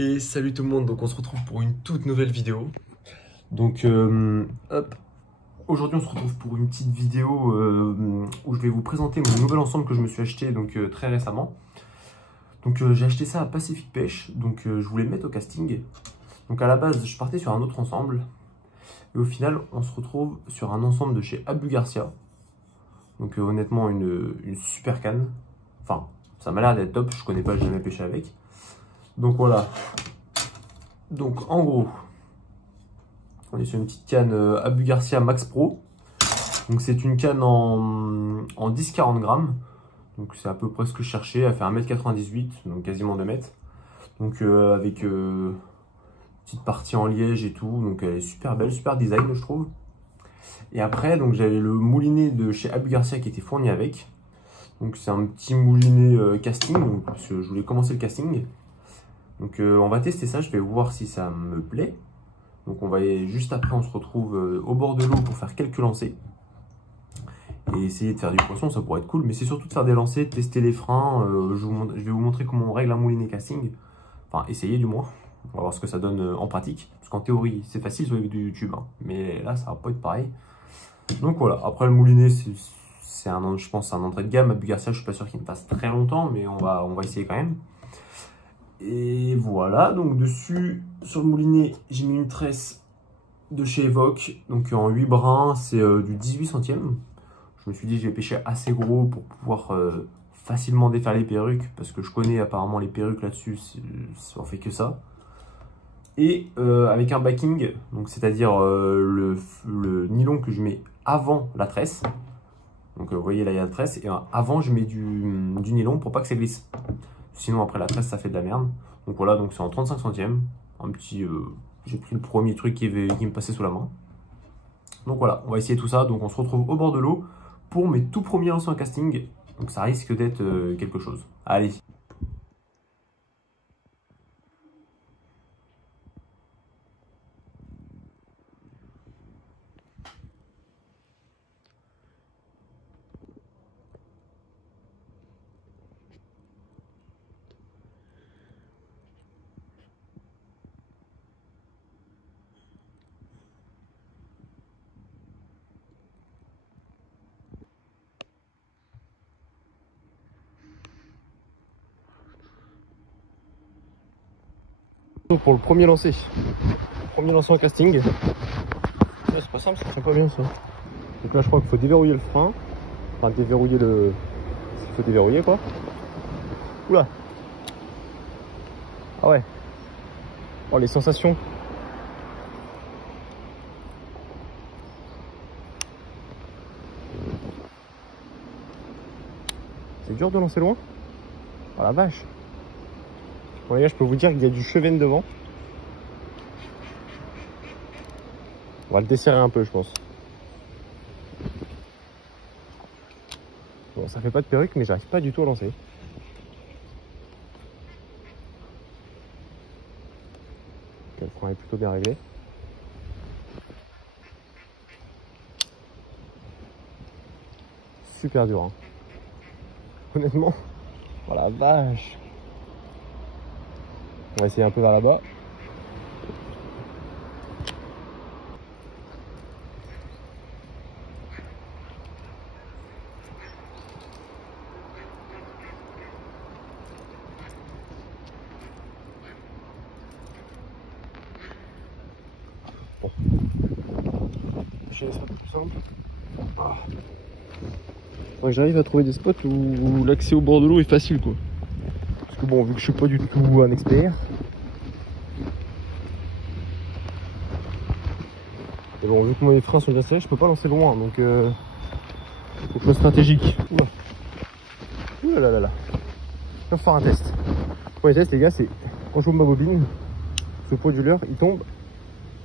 Et salut tout le monde, donc on se retrouve pour une toute nouvelle vidéo. Donc hop, aujourd'hui on se retrouve pour une petite vidéo où je vais vous présenter mon nouvel ensemble que je me suis acheté donc très récemment. Donc j'ai acheté ça à Pacific Pêche, donc je voulais le mettre au casting. Donc à la base je partais sur un autre ensemble. Et au final on se retrouve sur un ensemble de chez Abu Garcia. Donc honnêtement une super canne. Enfin ça m'a l'air d'être top, je connais pas, j'ai jamais pêché avec. Donc voilà. Donc en gros, on est sur une petite canne Abu Garcia Max Pro. Donc c'est une canne en 10-40 grammes. Donc c'est à peu près ce que je cherchais. Elle fait 1m98, donc quasiment 2 mètres. Donc avec petite partie en liège et tout. Donc elle est super belle, super design je trouve. Et après, donc j'avais le moulinet de chez Abu Garcia qui était fourni avec. Donc c'est un petit moulinet casting, donc, parce que je voulais commencer le casting. Donc on va tester ça, je vais voir si ça me plaît. Donc on va juste après on se retrouve au bord de l'eau pour faire quelques lancers. Et essayer de faire du poisson, ça pourrait être cool. Mais c'est surtout de faire des lancers, tester les freins. Je vais vous montrer comment on règle un moulinet casting. Enfin essayer du moins. On va voir ce que ça donne en pratique. Parce qu'en théorie c'est facile sur les vidéos YouTube. Hein. Mais là ça va pas être pareil. Donc voilà, après le moulinet c'est je pense un entrée de gamme. Abu Garcia je suis pas sûr qu'il me passe très longtemps. Mais on va essayer quand même. Et voilà, donc dessus, sur le moulinet, j'ai mis une tresse de chez Evoque, donc en 8 brins, c'est du 18 centièmes. Je me suis dit que je vais pêcher assez gros pour pouvoir facilement défaire les perruques, parce que je connais apparemment les perruques là-dessus, ça en fait que ça. Et avec un backing, donc c'est-à-dire le nylon que je mets avant la tresse. Donc vous voyez là il y a la tresse, et avant je mets du nylon pour pas que ça glisse. Sinon après la tresse ça fait de la merde. Donc voilà, donc c'est en 35 centièmes. Un petit, j'ai pris le premier truc qui me passait sous la main. Donc voilà, on va essayer tout ça. Donc on se retrouve au bord de l'eau pour mes tout premiers lancers en casting. Donc ça risque d'être quelque chose. Allez. Pour le premier lancer en casting. C'est pas simple, ça tient pas bien ça. Donc là je crois qu'il faut déverrouiller le frein. Enfin déverrouiller le... Il faut déverrouiller quoi. Oula. Ah ouais. Oh les sensations. C'est dur de lancer loin. Oh la vache. Bon les gars, je peux vous dire qu'il y a du chevenne devant. On va le desserrer un peu je pense. Bon ça fait pas de perruque mais j'arrive pas du tout à lancer. Le frein est plutôt bien réglé. Super dur hein. Honnêtement. Oh la vache. On va essayer un peu vers là-bas. Bon. Ça sera plus simple. Ah. Ouais, j'arrive à trouver des spots où l'accès au bord de l'eau est facile quoi. Parce que bon, vu que je suis pas du tout un expert. Et bon, vu que mes freins sont bien serrés, je peux pas lancer loin, donc faut que je sois stratégique. Oula. Ouh là là là. Je vais faire un test. Le test les gars, c'est quand je ouvre ma bobine, ce pot du leurre il tombe.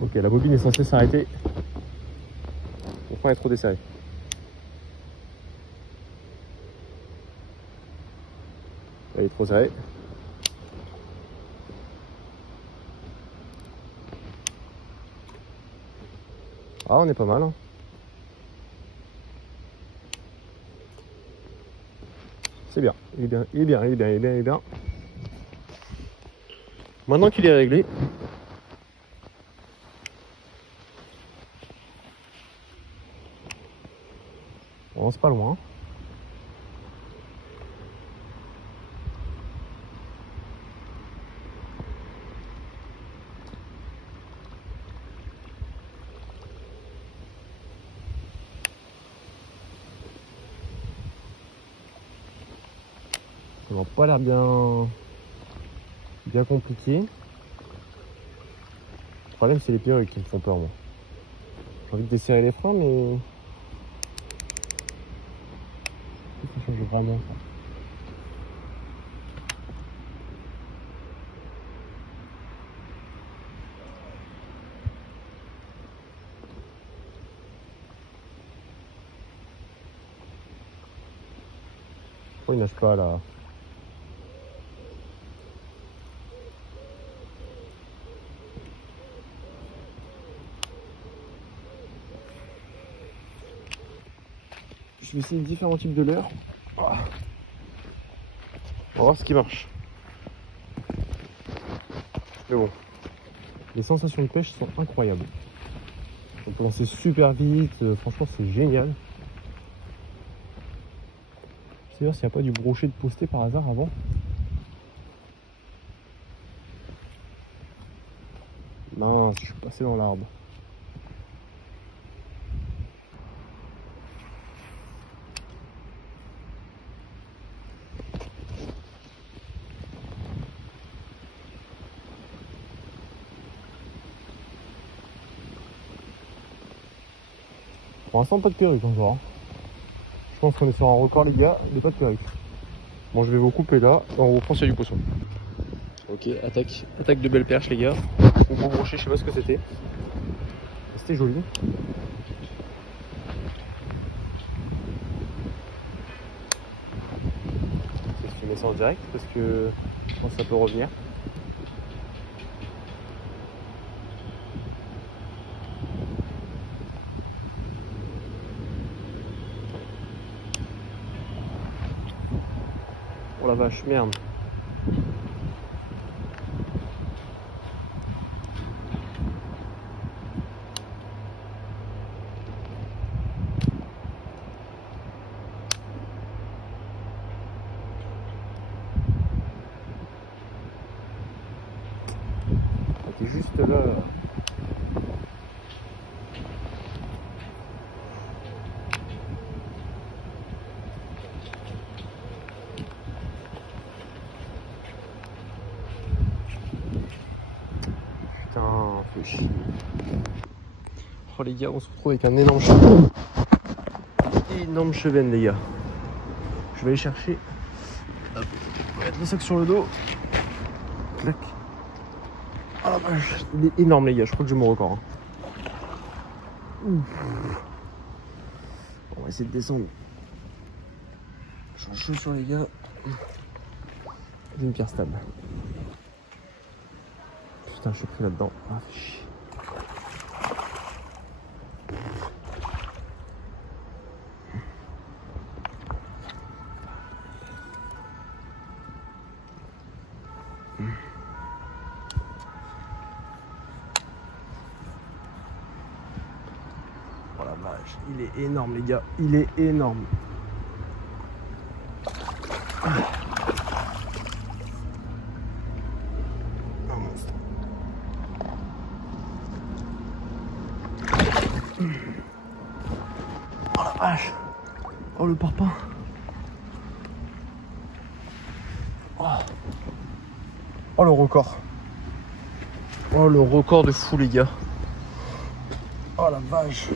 Ok, la bobine est censée s'arrêter. Mon frein est trop desserré. Là, il est trop serré. Ah, on est pas mal. Hein. C'est bien. Il est bien, il est bien, il est bien, il est bien, il est bien. Maintenant qu'il est réglé, bon, c'est pas loin. Ça n'a pas l'air bien compliqué. Le problème, c'est les perruques qui me font peur, moi. J'ai envie de desserrer les freins, mais ça change vraiment ça. Pourquoi il nage pas là? Je vais essayer différents types de leurres. On va voir ce qui marche. Mais bon, les sensations de pêche sont incroyables. On peut lancer super vite, franchement c'est génial. Je sais pas s'il n'y a pas du brochet de posté par hasard avant. Mince, je suis passé dans l'arbre. Pour l'instant pas de perruque encore. Je pense qu'on est sur un record les gars, mais pas de perruque. Bon je vais vous couper là, et on reprend s'il y a du poisson. Ok, attaque de belle perche les gars. Ou beau brochet, je sais pas ce que c'était. C'était joli. Je vais filmer ça en direct parce que je pense que ça peut revenir. Oh la vache, merde. T'es juste là. Putain, fait chier. Oh les gars, on se retrouve avec un énorme chevenne. Énorme chevenne les gars. Je vais aller chercher. Hop. On va mettre le sac sur le dos. Clac. Oh la vache, il est énorme les gars, je crois que j'ai mon record. Hein. On va essayer de descendre. Je suis chaud sur les gars. J'ai une pierre stable. Putain, je suis pris là-dedans. Ah, fait chier. Oh la vache, il est énorme les gars, il est énorme. Un monstre. Oh la vache. Oh le parpaing. Oh le record. Oh le record de fou les gars. Oh la vache.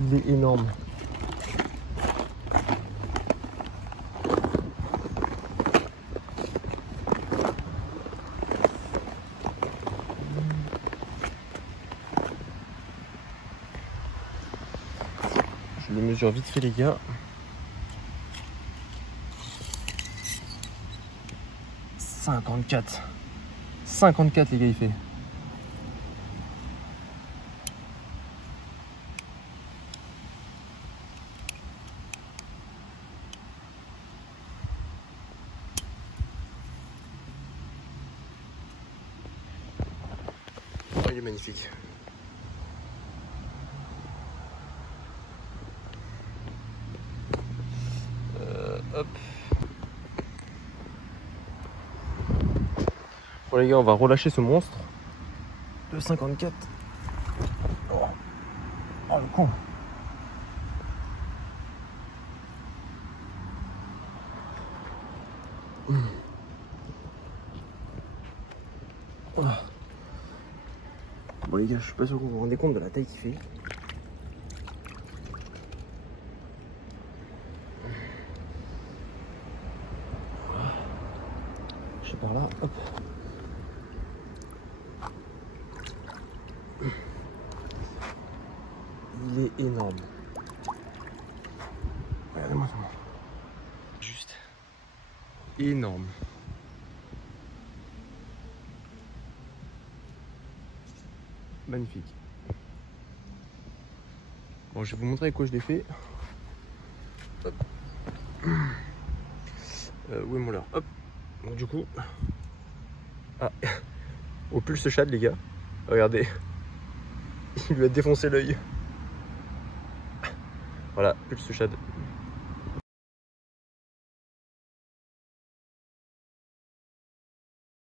Il est énorme. Je le mesure vite fait les gars. 54. 54 les gars il fait. il est magnifique. Hop. Bon les gars, on va relâcher ce monstre de 54. Oh, le con. Voilà. Bon les gars, je suis pas sûr que vous vous rendez compte de la taille qu'il fait. Je sais par là, hop. Il est énorme. Regardez-moi ça. Juste énorme. Magnifique. Bon, je vais vous montrer avec quoi je l'ai fait. Hop. Où est mon leurre? Hop. Donc du coup, ah, au pulse chat les gars. Regardez, il lui a défoncé l'œil. Voilà, pulse chat.